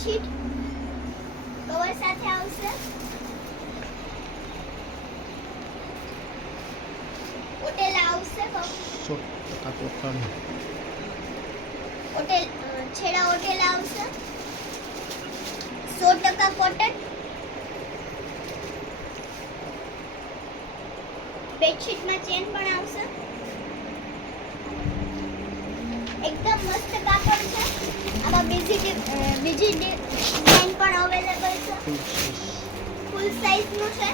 Bedsheet cover સાથે આવશે. ઓટેલા આવશે. 100% કોટન. છેડા ઓટેલા આવશે. 100% કોટન. બેડશીટમાં ચેન પણ આવશે. એકદમ મસ્ત કાપડ છે. આમાં બીજી ડિઝાઇન પણ અવેલેબલ છે. ફૂલ સાઈઝ નું છે.